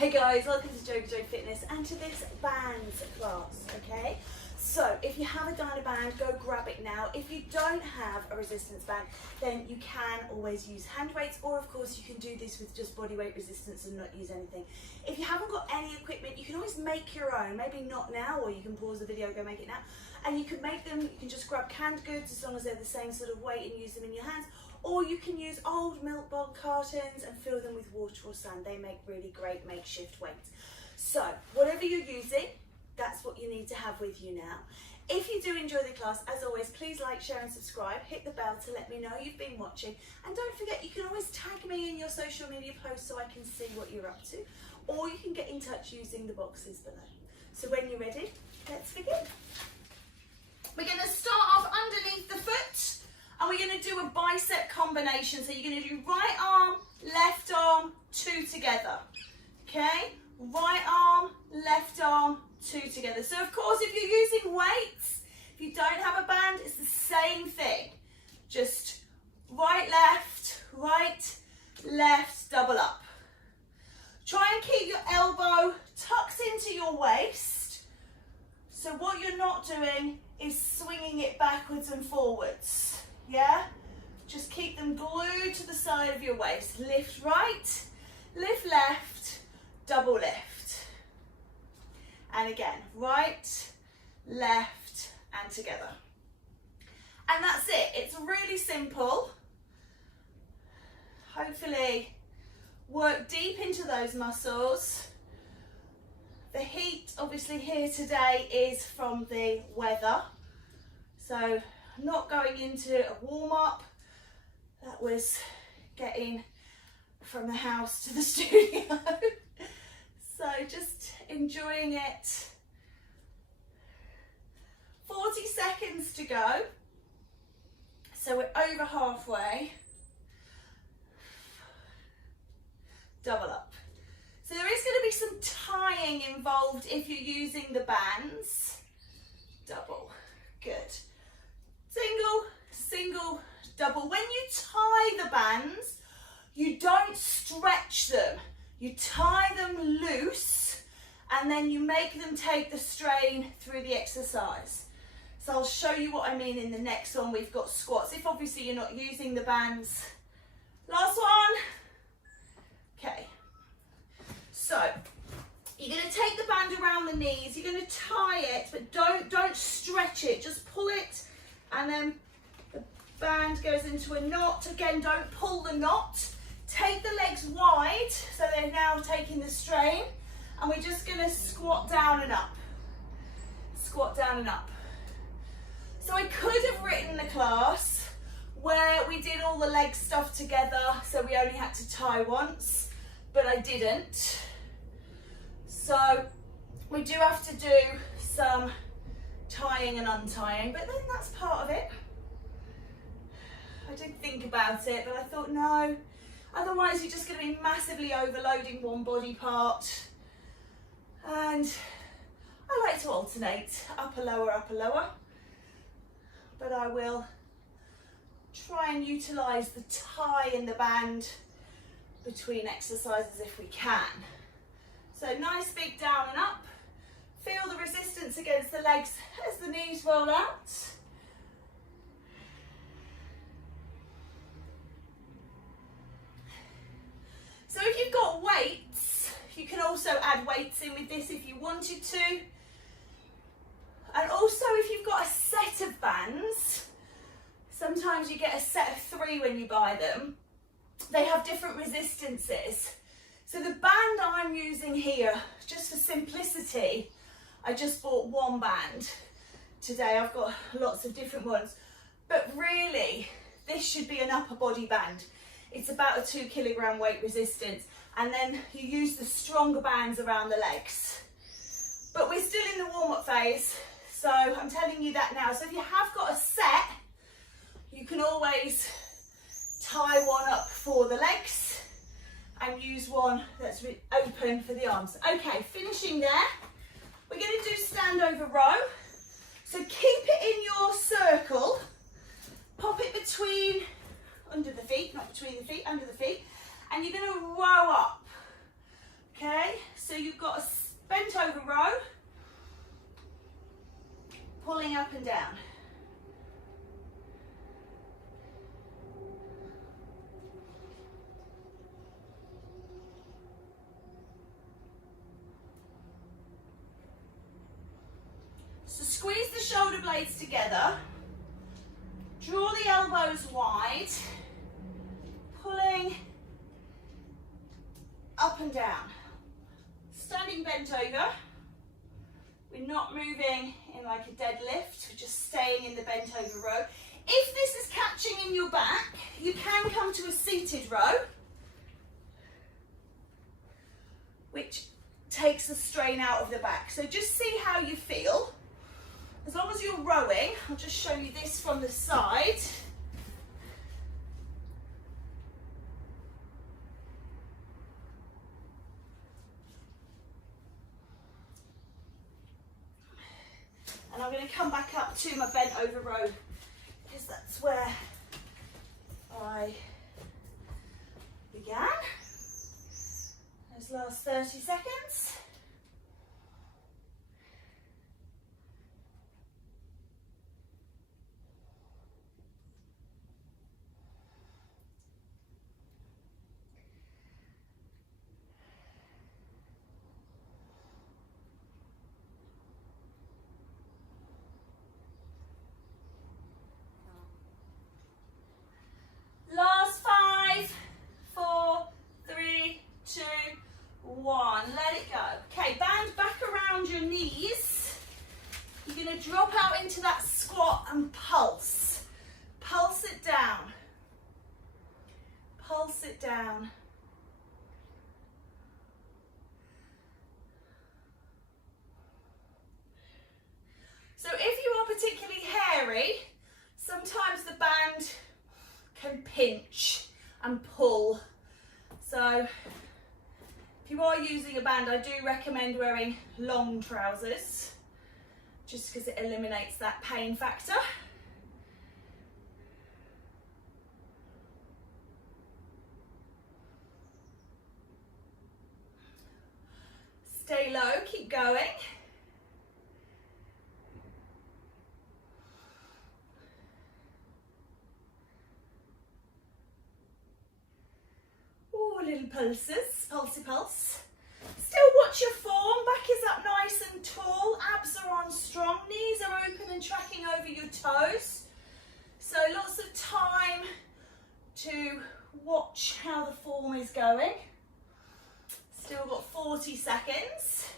Hey guys, welcome to JoeGa Fitness and to this bands class, okay? So if you have a dyno band, go grab it now. If you don't have a resistance band, then you can always use hand weights, or of course you can do this with just body weight resistance and not use anything. If you haven't got any equipment, you can always make your own, maybe not now, or you can pause the video, go make it now. And you can make them, you can just grab canned goods as long as they're the same sort of weight and use them in your hands. Or you can use old milk bottle cartons and fill them with water or sand. They make really great makeshift weights. So whatever you're using, that's what you need to have with you now. If you do enjoy the class, as always, please like, share and subscribe. Hit the bell to let me know you've been watching. And don't forget, you can always tag me in your social media posts so I can see what you're up to. Or you can get in touch using the boxes below. So when you're ready, let's begin. We're going to start off underneath the foot. And we're going to do a bicep combination. So you're going to do right arm, left arm, two together. Okay? Right arm, left arm, two together. So of course, if you're using weights, if you don't have a band, it's the same thing. Just right, left, double up. Try and keep your elbow tucked into your waist. So what you're not doing is swinging it backwards and forwards. Yeah, just keep them glued to the side of your waist. Lift right, lift left, double lift. And again, right, left, and together. And that's it. It's really simple. Hopefully, work deep into those muscles. The heat, obviously, here today is from the weather. So, not going into a warm-up. That was getting from the house to the studio. So just enjoying it. 40 seconds to go. So we're over halfway. Double up. So there is going to be some tying involved if you're using the bands. Double. Good. Single, single, double. When you tie the bands, you don't stretch them. You tie them loose and then you make them take the strain through the exercise. So I'll show you what I mean in the next one. We've got squats. If obviously you're not using the bands. Last one. Okay. So you're going to take the band around the knees. You're going to tie it, but don't stretch it. Just pull it. And then the band goes into a knot. Again, don't pull the knot. Take the legs wide, so they're now taking the strain. And we're just going to squat down and up. Squat down and up. So I could have written the class where we did all the leg stuff together, so we only had to tie once, but I didn't. So we do have to do some tying and untying, but then that's part of it. I did think about it, but I thought no, otherwise you're just going to be massively overloading one body part. And I like to alternate upper lower, but I will try and utilize the tie and the band between exercises if we can. So nice big down and up. Feel the resistance against the legs as the knees roll out. So if you've got weights, you can also add weights in with this if you wanted to. And also if you've got a set of bands, sometimes you get a set of 3 when you buy them. They have different resistances. So the band I'm using here, just for simplicity, I just bought one band today. I've got lots of different ones, but really this should be an upper body band. It's about a 2 kilogram weight resistance, and then you use the stronger bands around the legs. But we're still in the warm-up phase, so I'm telling you that now. So if you have got a set, you can always tie one up for the legs and use one that's open for the arms. Okay, finishing there. We're going to do stand over row. So keep it in your circle. Pop it between, under the feet, not between the feet, under the feet. And you're going to row up. Okay, so you've got a bent over row, pulling up and down. So squeeze the shoulder blades together, draw the elbows wide, pulling up and down. Standing bent over, we're not moving in like a deadlift, we're just staying in the bent over row. If this is catching in your back, you can come to a seated row, which takes the strain out of the back. So just see how you feel. As long as you're rowing, I'll just show you this from the side. And I'm going to come back up to my bent over row because that's where I began. Those last 30 seconds. Last 5, 4, 3, 2, 1. Let it go. Okay, band back around your knees. You're going to drop out into that squat and pulse. Pulse it down. Pulse it down. So if you are particularly hairy, sometimes the band can pinch and pull. So if you are using a band, I do recommend wearing long trousers just because it eliminates that pain factor. Stay low, keep going. Little pulses, pulsey pulse. Still watch your form, back is up nice and tall, abs are on strong, knees are open and tracking over your toes. So lots of time to watch how the form is going. Still got 40 seconds.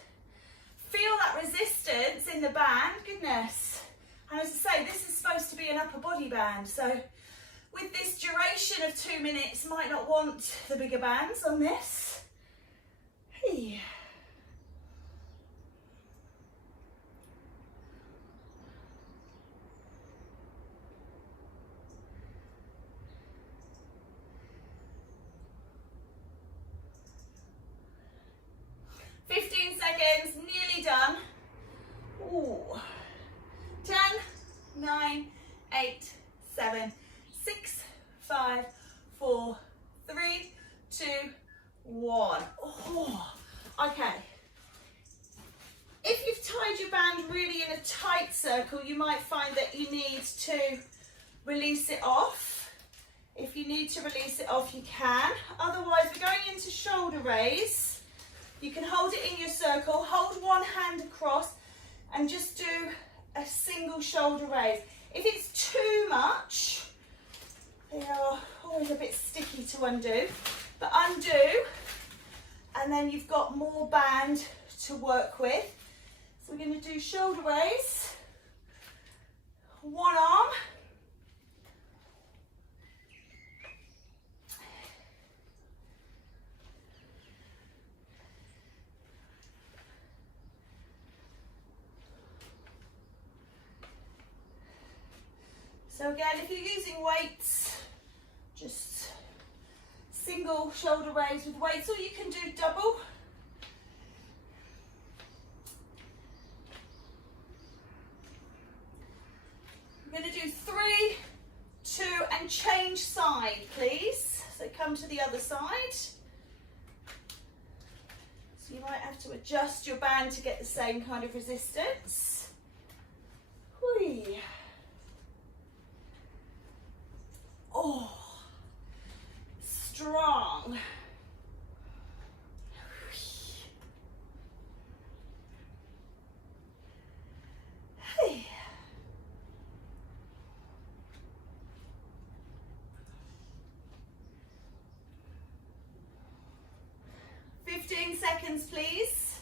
Feel that resistance in the band, goodness. And as I say, this is supposed to be an upper body band, so with this duration of 2 minutes, might not want the bigger bands on this. Hey. Seconds, nearly done. Ooh. 10, 9, 8, 7, 6, 5, 4, 3, 2, 1. Oh, okay. If you've tied your band really in a tight circle, you might find that you need to release it off. If you need to release it off, you can. Otherwise, we're going into shoulder raise. You can hold it in your circle, hold one hand across and just do a single shoulder raise. If it's too much, they are always a bit sticky to undo, but undo, and then you've got more band to work with. So we're going to do shoulder raise, one arm, so again, if you're using weights, just single shoulder raise with weights, or you can do double. I'm going to do 3, 2, and change side, please. So come to the other side. So you might have to adjust your band to get the same kind of resistance. Whee. Oh, strong. Hey. 15 seconds, please.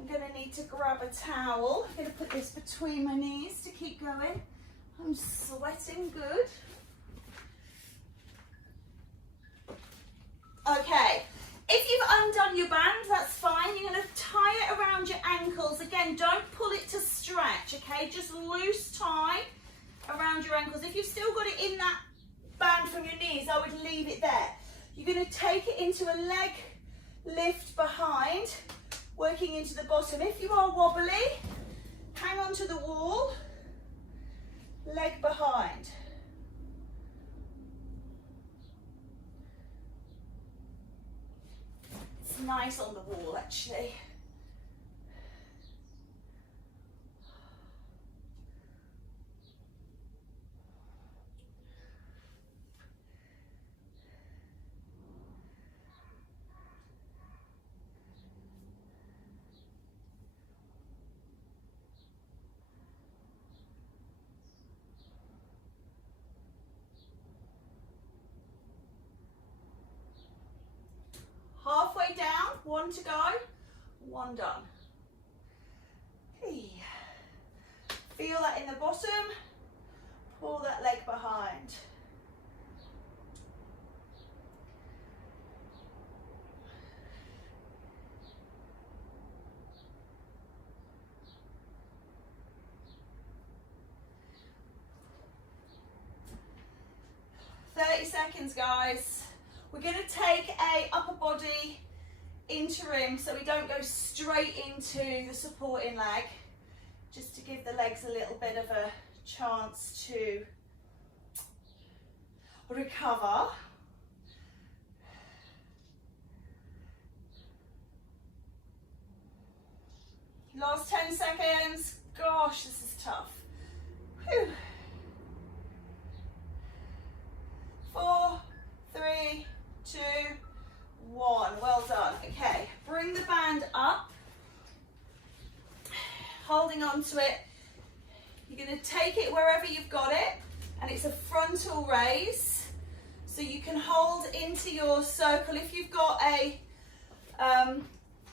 I'm going to need to grab a towel. I'm going to put this between my knees to keep going. I'm sweating good. Okay, if you've undone your band, that's fine. You're going to tie it around your ankles. Again, don't pull it to stretch, okay? Just loose tie around your ankles. If you've still got it in that band from your knees, I would leave it there. You're going to take it into a leg lift behind, working into the bottom. If you are wobbly, hang on to the wall, leg behind. It's nice on the wall, actually. Halfway down, 1 to go, 1 done. Hey. Feel that in the bottom, pull that leg behind. Seconds, guys. We're going to take a upper body interim so we don't go straight into the supporting leg, just to give the legs a little bit of a chance to recover. Last 10 seconds. Gosh, this is tough. Whew. 4, 3, 2, 1. Well done. Okay, bring the band up, holding on to it. You're going to take it wherever you've got it, and it's a frontal raise, so you can hold into your circle. If you've got a,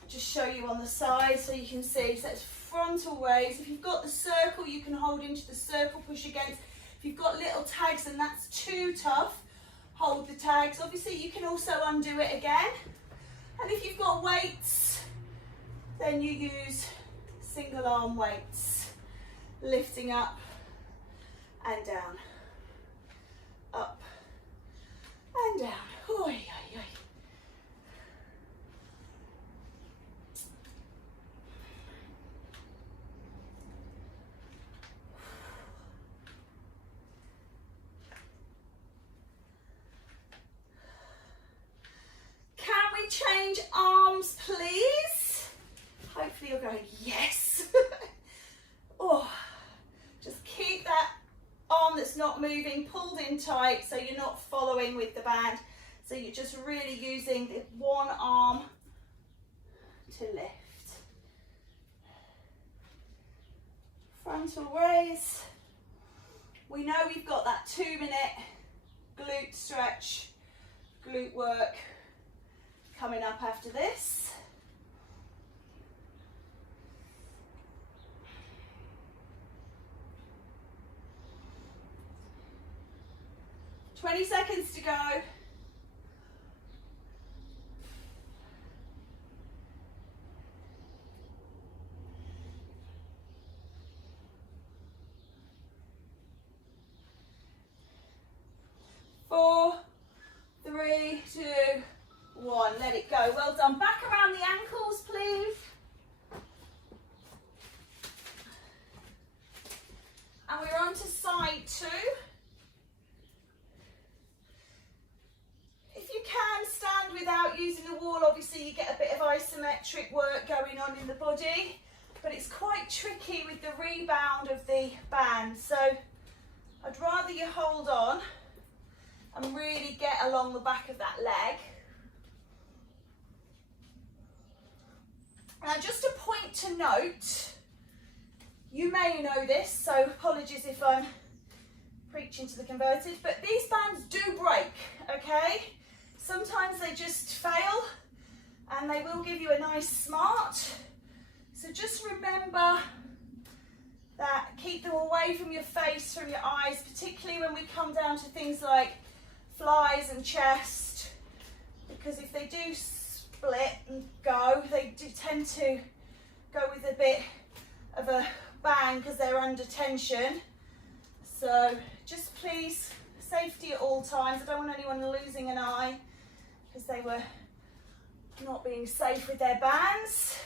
just show you on the side so you can see, so it's frontal raise. If you've got the circle, you can hold into the circle, push against. If you've got little tags and that's too tough, hold the tags. Obviously you can also undo it again. And if you've got weights, then you use single arm weights, lifting up and down, up and down. Oy, oy, oy. Change arms, please. Hopefully you're going, yes. Oh, just keep that arm that's not moving pulled in tight so you're not following with the band. So you're just really using the one arm to lift. Frontal raise. We know we've got that 2-minute glute stretch, glute work coming up after this. "20 seconds to go. Four, 3, 2, 1. Let it go. Well done. Back around the ankles, please. And we're on to side 2. If you can stand without using the wall, you get a bit of isometric work going on in the body, but it's quite tricky with the rebound of the band. So I'd rather you hold on and really get along the back of that leg. Now just a point to note, you may know this, so apologies if I'm preaching to the converted, but these bands do break, okay? Sometimes they just fail and they will give you a nice smart. So just remember that, keep them away from your face, from your eyes, particularly when we come down to things like flies and chest, because if they do split and go, they do tend to go with a bit of a bang because they're under tension. So just please, safety at all times. I don't want anyone losing an eye because they were not being safe with their bands.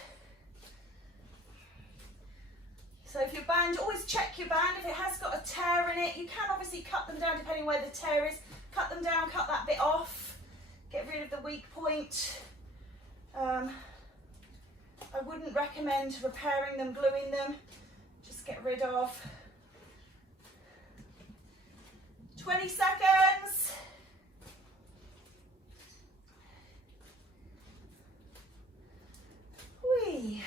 So if your band, always check your band. If it has got a tear in it, you can obviously cut them down depending where the tear is. Cut them down, cut that bit off, get rid of the weak point. I wouldn't recommend repairing them, gluing them. Just get rid of. 20 seconds. Whee.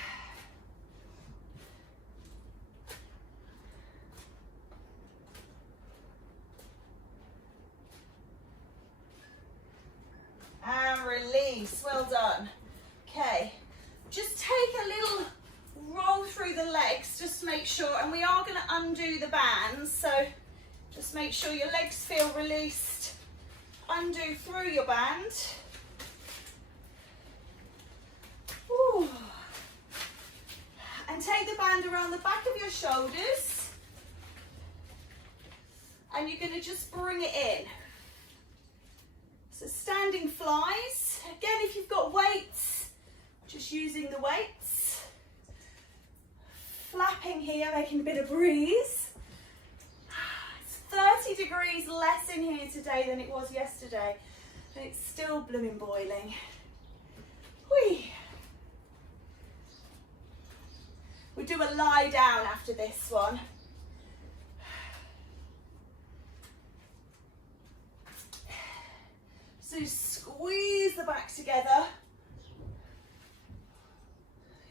And release, well done. Okay, just take a little roll through the legs, just to make sure, and we are going to undo the bands, so just make sure your legs feel released. Undo through your band. Ooh. And take the band around the back of your shoulders, and you're going to just bring it in. So standing flies. Again, if you've got weights, just using the weights. Flapping here, making a bit of breeze. It's 30 degrees less in here today than it was yesterday, and it's still blooming boiling. Whee! We'll do a lie down after this one. So squeeze the back together.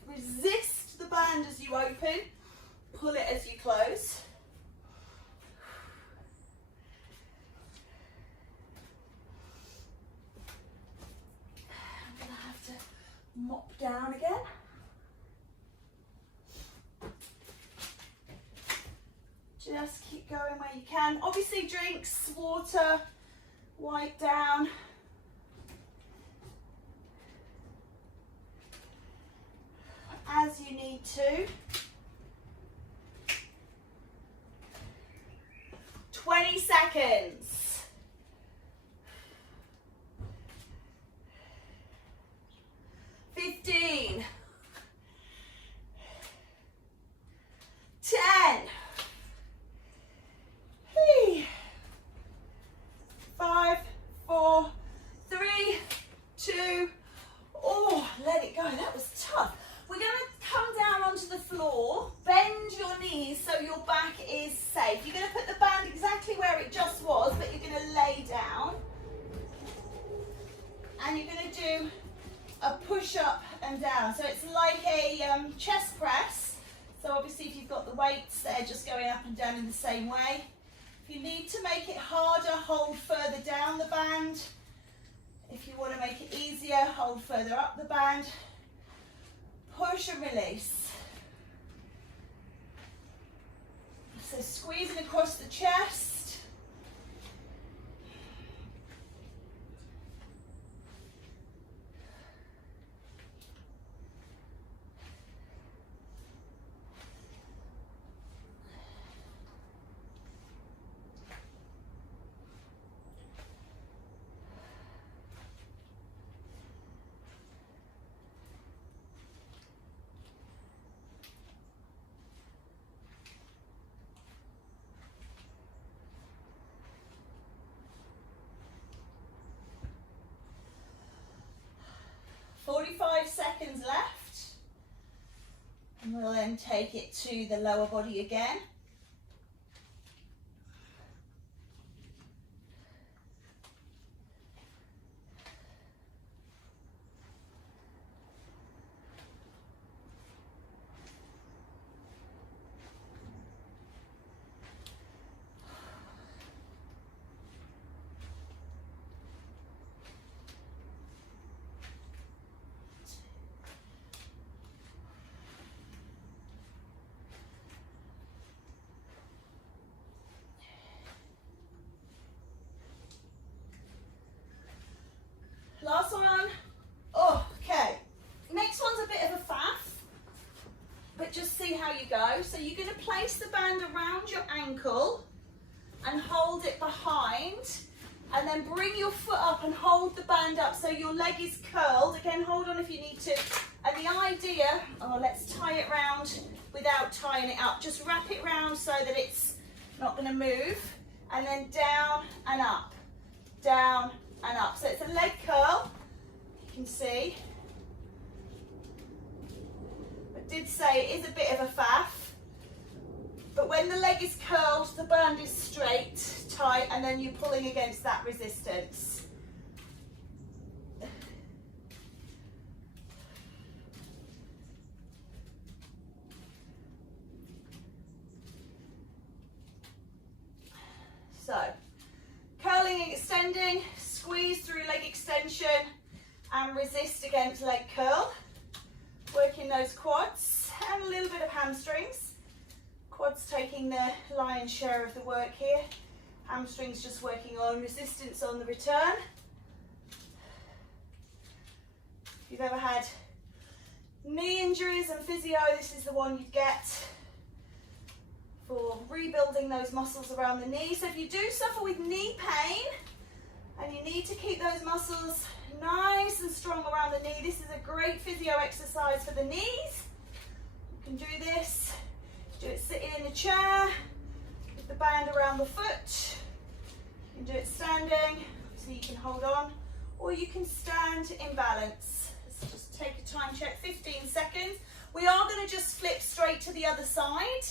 Resist the band as you open. Pull it as you close. I'm going to have to mop down again. Just keep going where you can. Obviously drinks, water, wipe down. As you need to. 20 seconds. 15. 10. 5, 4, 3, 2. Oh, let it go. That was tough. We're going to come down onto the floor, bend your knees so your back is safe. You're going to put the band exactly where it just was, but you're going to lay down. And you're going to do a push up and down. So it's like a chest press. So obviously if you've got the weights, they're just going up and down in the same way. If you need to make it harder, hold further down the band. If you want to make it easier, hold further up the band. Push and release. So squeezing across the chest. then take it to the lower body again. Last one. Oh, okay. Next one's a bit of a faff, but just see how you go. So you're going to place the band around your ankle and hold it behind, and then bring your foot up and hold the band up so your leg is curled. Again, hold on if you need to. And the idea, let's tie it round without tying it up. Just wrap it round so that it's not going to move, and then down and up, down and up. So it's a leg curl, you can see. I did say it is a bit of a faff, but when the leg is curled, the band is straight, tight, and then you're pulling against that resistance. So, curling and extending, squeeze through leg extension and resist against leg curl. Working those quads and a little bit of hamstrings. Quads taking the lion's share of the work here. Hamstrings just working on resistance on the return. If you've ever had knee injuries and physio, this is the one you'd get for rebuilding those muscles around the knee. So if you do suffer with knee pain and you need to keep those muscles nice and strong around the knee, this is a great physio exercise for the knees. You can do this, do it sitting in a chair with the band around the foot. You can do it standing so you can hold on, or you can stand in balance. Let's just take a time check, 15 seconds. We are going to just flip straight to the other side.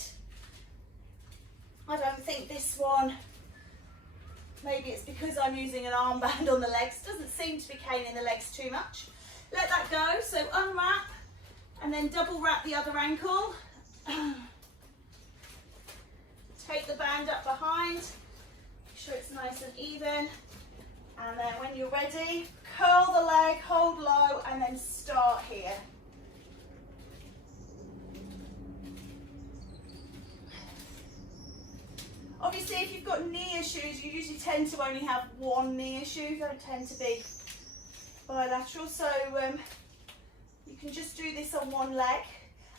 I don't think this one, maybe it's because I'm using an armband on the legs, doesn't seem to be caning the legs too much. Let that go, so unwrap and then double wrap the other ankle. Take the band up behind, make sure it's nice and even, and then when you're ready, curl the leg, hold low, and then start here. Obviously, if you've got knee issues, you usually tend to only have one knee issue. You don't tend to be bilateral, so you can just do this on one leg.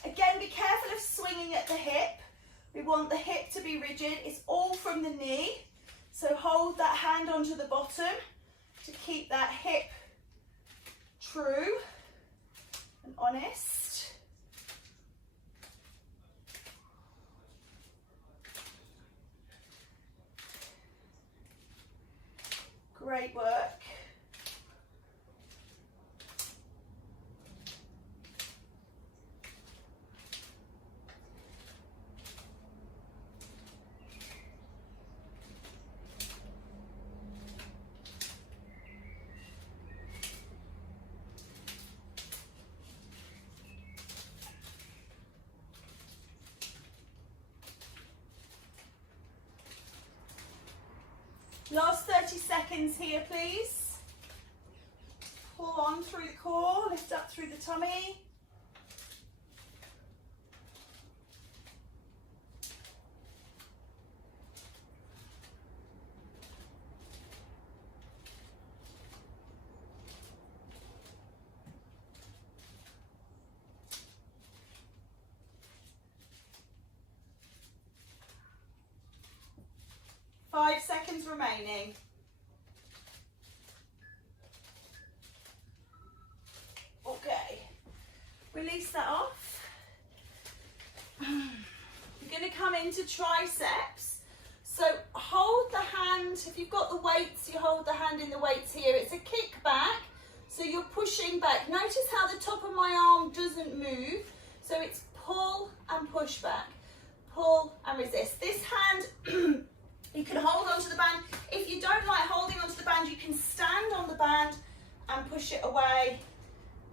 Again, be careful of swinging at the hip. We want the hip to be rigid. It's all from the knee, so hold that hand onto the bottom to keep that hip true and honest. Great work. Last 30 seconds here, please. Pull on through the core, lift up through the tummy. Five seconds remaining. Okay, release that off. You're going to come into triceps. So hold the hand, if you've got the weights, you hold the hand in the weights here. It's a kick back, so you're pushing back. Notice how the top of my arm doesn't move. So it's pull and push back, pull and resist. This hand, you can hold onto the band. If you don't like holding onto the band, you can stand on the band and push it away.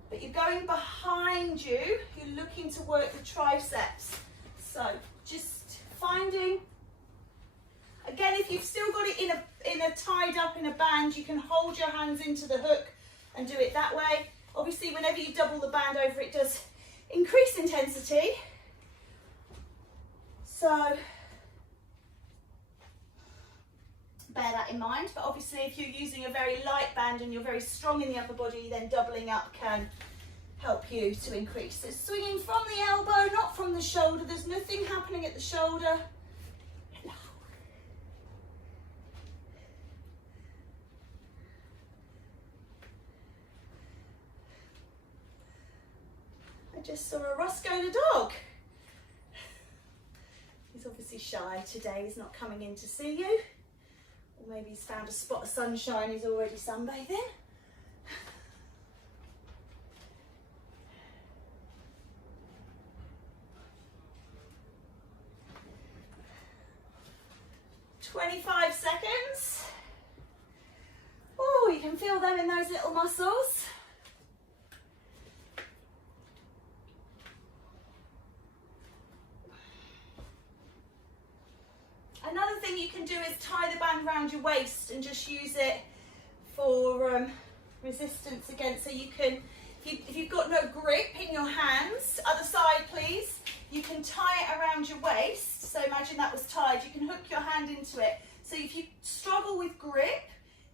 But you're going behind you, you're looking to work the triceps. So just finding, again, if you've still got it in a tied up in a band, you can hold your hands into the hook and do it that way. Obviously, whenever you double the band over, it does increase intensity. So bear that in mind. But obviously, if you're using a very light band and you're very strong in the upper body, then doubling up can help you to increase. So swinging from the elbow, not from the shoulder. There's nothing happening at the shoulder. I just saw a Roscoe the dog. He's obviously shy today. He's not coming in to see you. Or maybe he's found a spot of sunshine. He's already sunbathing. "25 seconds. Oh, you can feel them in those little muscles. Another thing you can do is tie the band around your waist and just use it for resistance against. So you can, if you've got no grip in your hands, other side please, you can tie it around your waist. So imagine that was tied, you can hook your hand into it. So if you struggle with grip,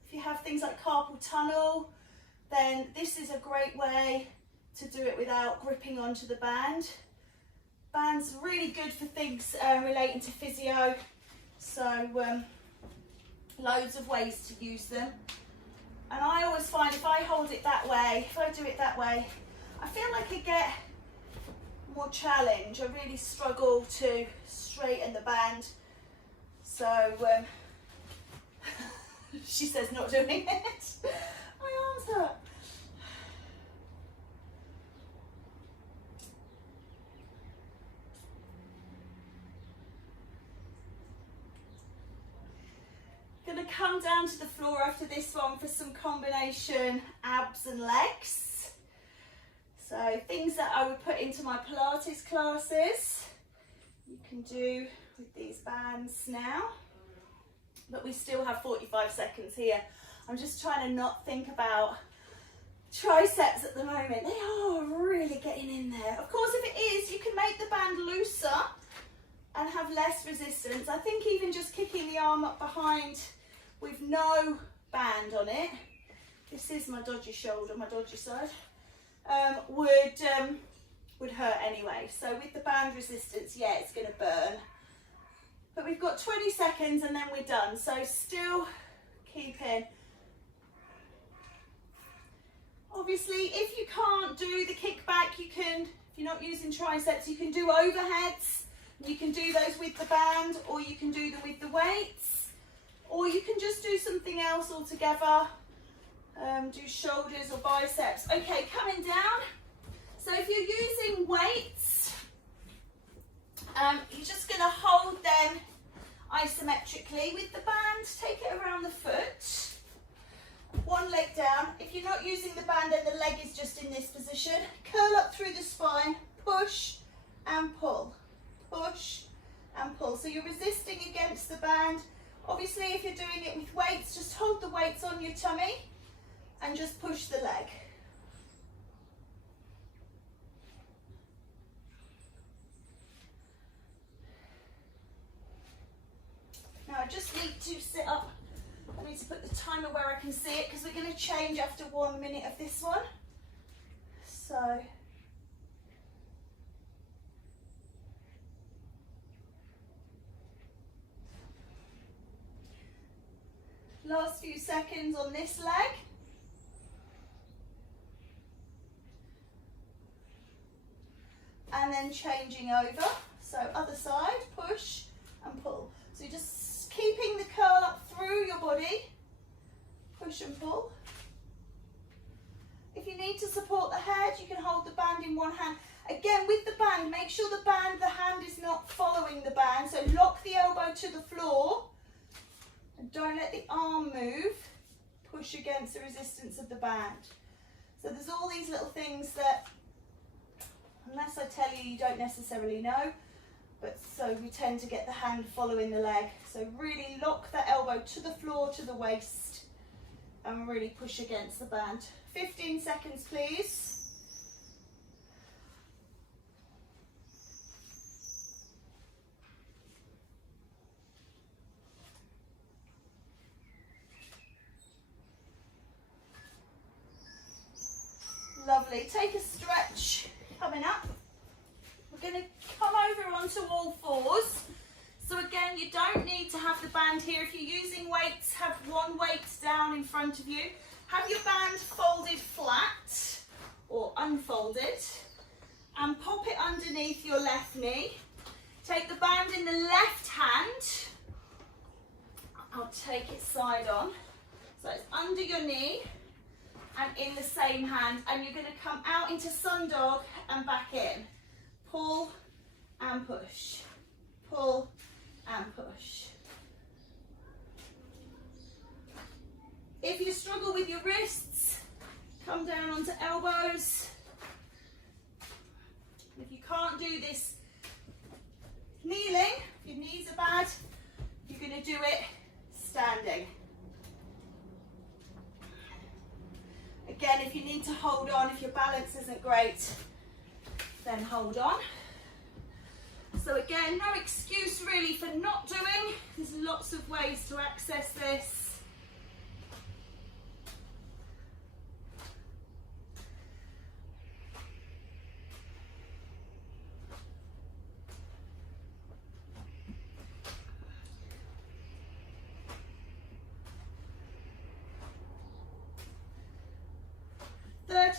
if you have things like carpal tunnel, then this is a great way to do it without gripping onto the band. Band's really good for things relating to physio. So loads of ways to use them. And I always find if I hold it that way, if I do it that way, I feel like I get more challenge. I really struggle to straighten the band. So she says not doing it. My arms hurt. Going to come down to the floor after this one for some combination abs and legs. So things that I would put into my Pilates classes, you can do with these bands now. But we still have 45 seconds here. I'm just trying to not think about triceps at the moment. They are really getting in there. Of course, if it is, you can make the band looser and have less resistance. I think even just kicking the arm up behind with no band on it, this is my dodgy shoulder, my dodgy side, would hurt anyway. So with the band resistance, yeah, it's going to burn. But we've got 20 seconds and then we're done. So still keeping. Obviously, if you can't do the kickback, you can, if you're not using triceps, you can do overheads. You can do those with the band, or you can do them with the weights, or you can just do something else altogether. Do shoulders or biceps. Okay, coming down. So if you're using weights, you're just going to hold them isometrically with the band. Take it around the foot. One leg down. If you're not using the band and the leg is just in this position, curl up through the spine, push and pull. Push and pull. So you're resisting against the band. Obviously, if you're doing it with weights, just hold the weights on your tummy and just push the leg. Now I just need to sit up. I need to put the timer where I can see it because we're going to change after 1 minute of this one. So last few seconds on this leg. And then changing over. So other side, push and pull. So you're just keeping the curl up through your body. Push and pull. If you need to support the head, you can hold the band in one hand. Again, with the band, make sure the hand is not following the band. So lock the elbow to the floor and don't let the arm move. Push against the resistance of the band. So there's all these little things that, unless I tell you, you don't necessarily know. But so we tend to get the hand following the leg. So really lock that elbow to the floor, to the waist, and really push against the band. 15 seconds, please. Lovely. Take a stretch coming up. We're going to come over onto all fours. So again, you don't need to have the band here. If you're using weights, have one weight down in front of you. Have your band folded flat or unfolded and pop it underneath your left knee. Take the band in the left hand. I'll take it side on. So it's under your knee and in the same hand, and you're going to come out into sun dog and back in. Pull and push. Pull and push. If you struggle with your wrists, come down onto elbows. If you can't do this kneeling, if your knees are bad, you're going to do it standing. Again, if you need to hold on, if your balance isn't great, then hold on. So again, no excuse really for not doing. There's lots of ways to access this.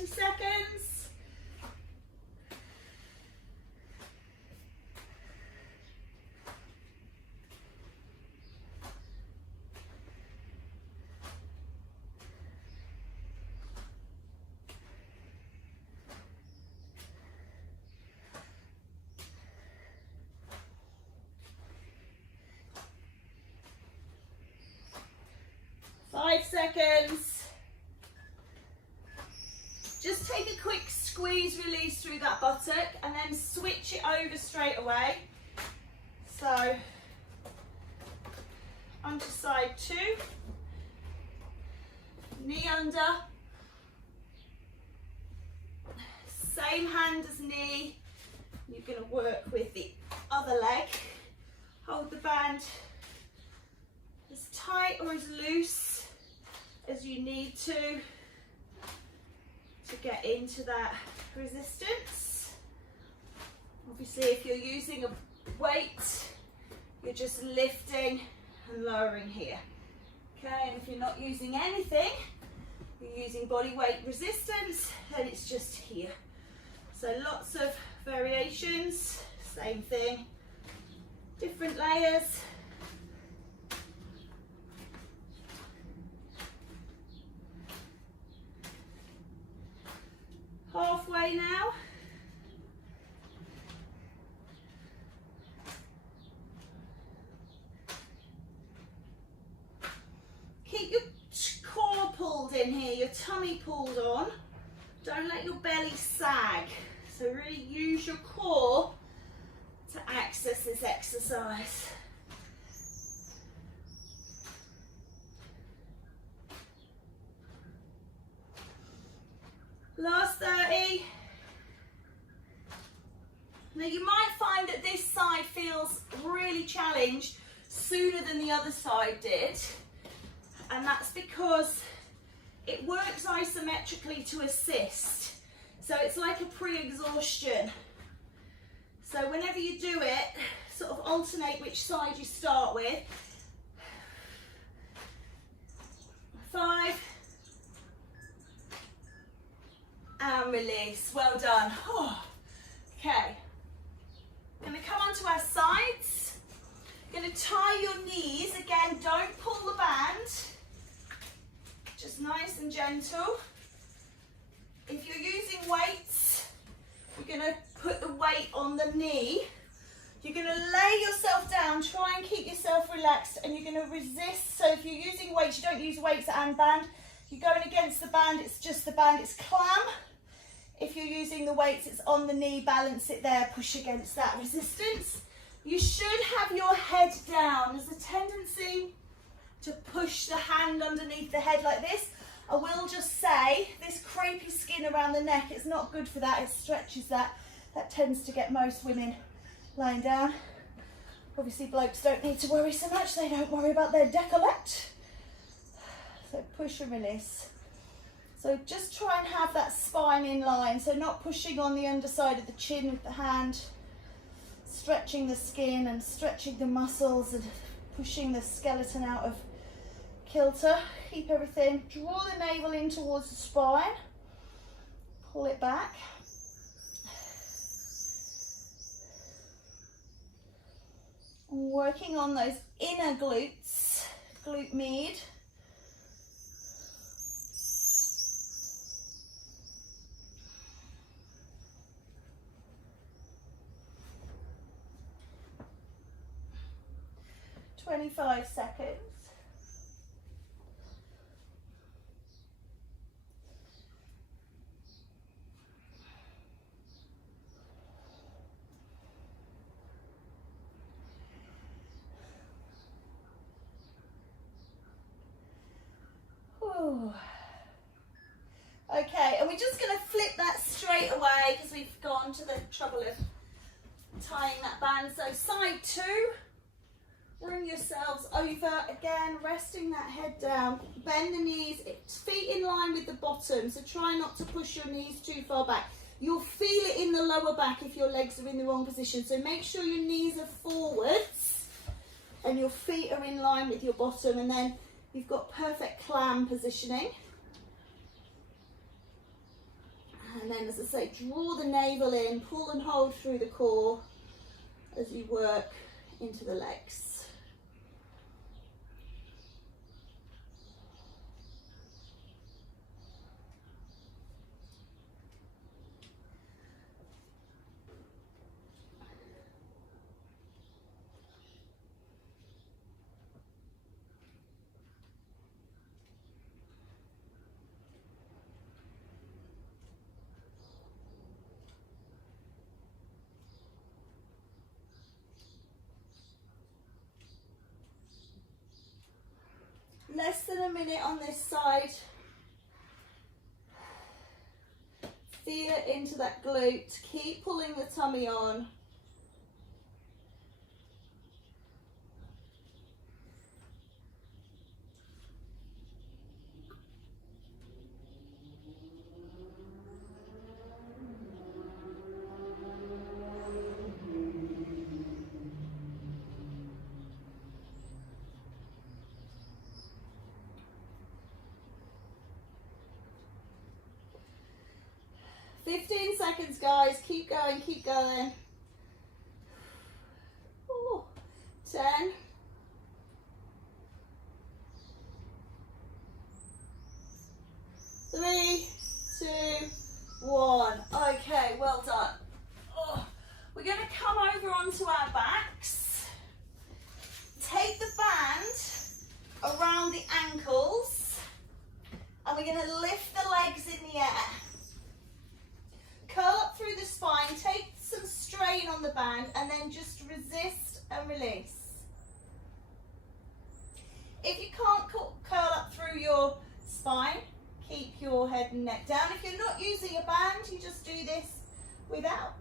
Seconds. Five seconds. Just take a quick squeeze release through that buttock and then switch it over straight away. So onto side 2, knee under, same hand as knee. You're going to work with the other leg. Hold the band as tight or as loose as you need to get into that resistance. Obviously, if you're using a weight, you're just lifting and lowering here. Okay, and if you're not using anything, you're using body weight resistance, then it's just here. So lots of variations, same thing, different layers. Halfway now. Keep your core pulled in here, your tummy pulled on. Don't let your belly sag. So really use your core to access this exercise. Last 30. Now you might find that this side feels really challenged sooner than the other side did, and that's because it works isometrically to assist. So it's like a pre-exhaustion. So whenever you do it, sort of alternate which side you start with. 5. And release. Well done. Oh, okay. Going to come onto our sides. Going to tie your knees. Again, don't pull the band. Just nice and gentle. If you're using weights, you're going to weight on the knee. You're going to lay yourself down, try and keep yourself relaxed, and you're going to resist. So if you're using weights, you don't use weights and band. You're going against the band, it's just the band, it's clam. If you're using the weights, it's on the knee, balance it there, push against that resistance. You should have your head down. There's a tendency to push the hand underneath the head like this. I will just say, this crepey skin around the neck, it's not good for that, it stretches that. That tends to get most women lying down. Obviously blokes don't need to worry so much, they don't worry about their décolleté. So push and release. So just try and have that spine in line, so not pushing on the underside of the chin with the hand, stretching the skin and stretching the muscles and pushing the skeleton out of kilter. Keep everything, draw the navel in towards the spine, pull it back. Working on those inner glutes, glute med. "25 seconds. Ooh. Okay, and we're just going to flip that straight away because we've gone to the trouble of tying that band. So side two, bring yourselves over again, resting that head down, bend the knees, feet in line with the bottom, so try not to push your knees too far back. You'll feel it in the lower back if your legs are in the wrong position, so make sure your knees are forwards and your feet are in line with your bottom, and then you've got perfect clam positioning. And then, as I say, draw the navel in, pull and hold through the core as you work into the legs. Less than a minute on this side. Feel it into that glute. Keep pulling the tummy on. Seconds, guys. Keep going, keep going. Ooh. 10. 3, 2, 1. Okay, well done. Oh. We're going to come over onto our backs. Take the band around the ankles, and we're going to lift the legs in the air. Curl up through the spine, take some strain on the band, and then just resist and release. If you can't curl up through your spine, keep your head and neck down. If you're not using a band, you just do this without.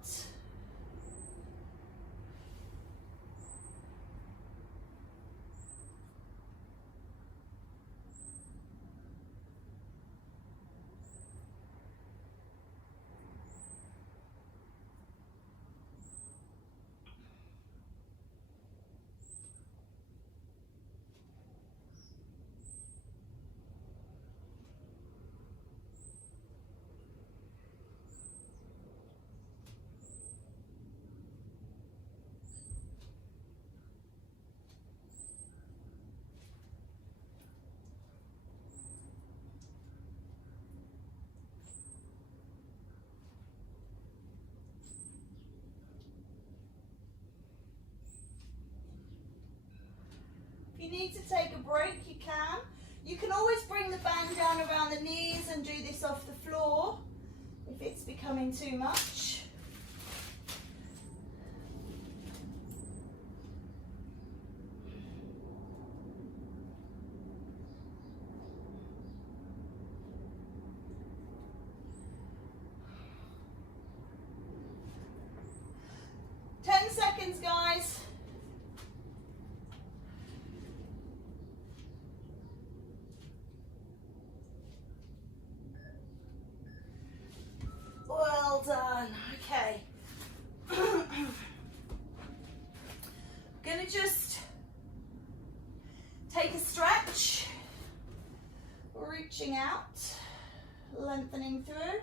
need to take a break, you can. You can always bring the band down around the knees and do this off the floor if it's becoming too much. Guys. Well done. Okay. Gonna just take a stretch, reaching out, lengthening through.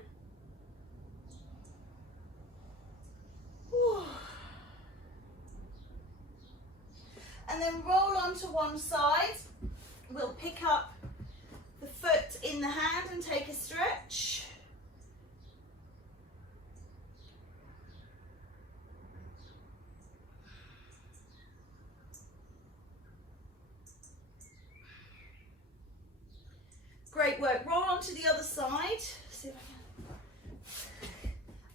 Whew. And then roll onto one side. We'll pick up the foot in the hand and take a stretch. Great work. Roll onto the other side. See if I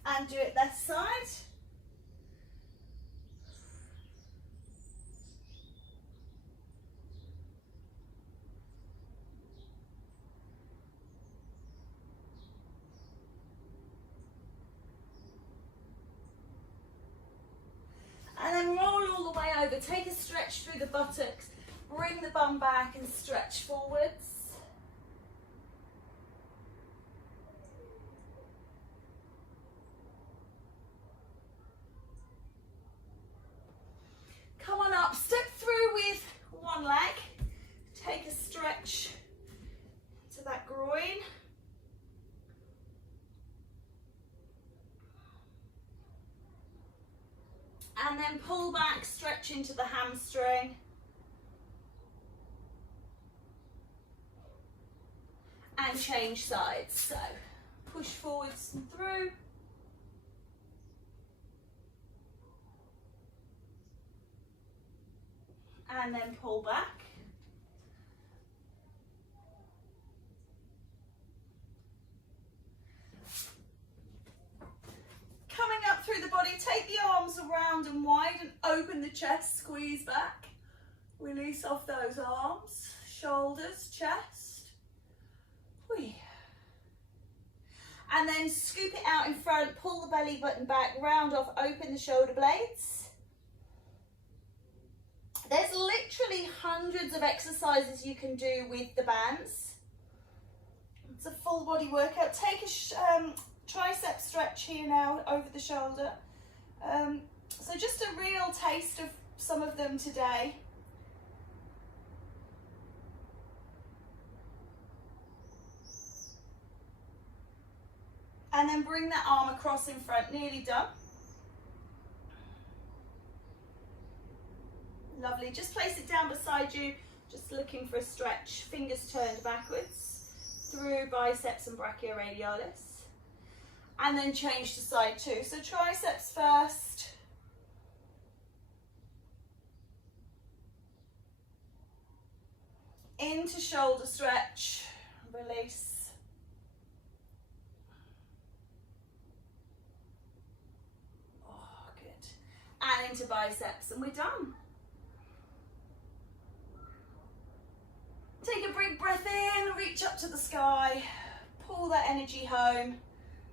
can. And do it left side. And then roll all the way over. Take a stretch through the buttocks. Bring the bum back and stretch forwards. Come on up. Step through with one leg. Take a stretch to that groin. And then pull back, stretch into the hamstring. And change sides. So push forwards and through. And then pull back. Coming up through the body, take the arms around and wide and open the chest, squeeze back. Release off those arms, shoulders, chest. Whee. And then scoop it out in front, pull the belly button back, round off, open the shoulder blades. There's literally hundreds of exercises you can do with the bands. It's a full body workout. Take a tricep stretch here now over the shoulder. So just a real taste of some of them today. And then bring that arm across in front, nearly done. Lovely, just place it down beside you, just looking for a stretch, fingers turned backwards, through biceps and brachioradialis. And then change to side two. So triceps first. Into shoulder stretch, release. Oh, good. And into biceps, and we're done. Take a big breath in, reach up to the sky, pull that energy home.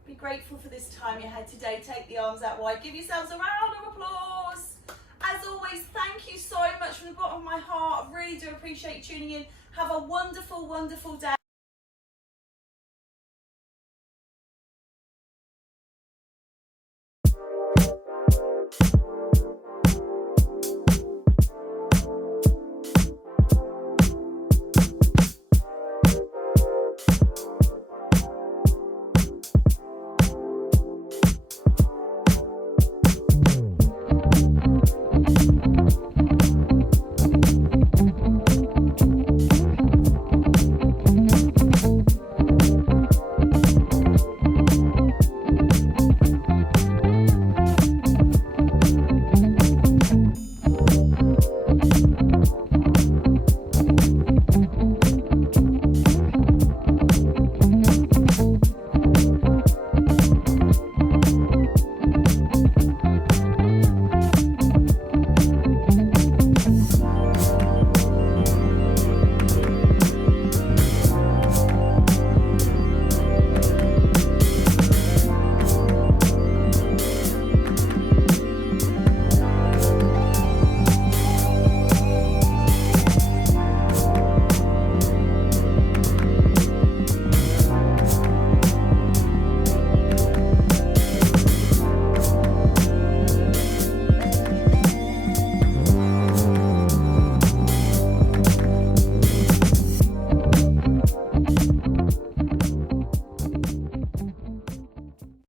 Be grateful for this time you had today. Take the arms out wide. Give yourselves a round of applause. As always, thank you so much from the bottom of my heart. I really do appreciate you tuning in. Have a wonderful, wonderful day.